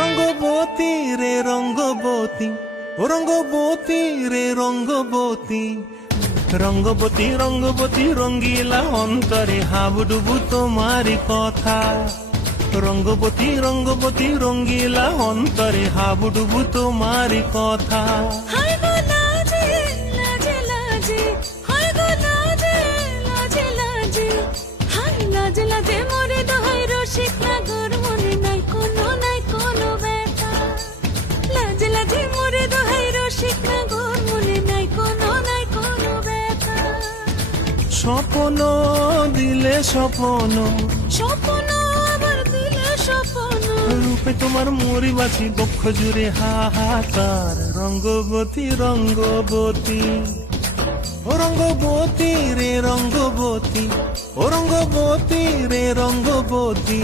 রঙ্গবতী রে রঙ্গবতী, ও রঙ্গবতী রে রঙ্গবতী, রঙ্গবতী রঙ্গবতী রঙ্গিলা অন্তরে হাবুডুবু তোমারি কথা। রঙ্গবতী রঙ্গবতী রঙ্গিলা অন্তরে হাবুডুবু তোমারি কথা। হায় গো লাজে লাজে লাজে, হায় গো লাজে লাজে লাজে, হায় লাজে লাজে মোরে দোহাই রসিক নাগর মনে নাই কোনো ব্যথা। লাজে লাজে মোরে দোহাই রসিক নাগর মনে নাই কোনো ব্যথা। স্বপ্ন দিলে স্বপ্ন, স্বপ্ন আবার দিলে স্বপ্ন, রূপে তোমার মরি বাছি বক্ষ জুড়ে হাহাকার। রঙ্গবতী রঙ্গবতী, ও রঙ্গবতী রে রঙ্গবতী, ও রঙ্গবতী রে রঙ্গবতী।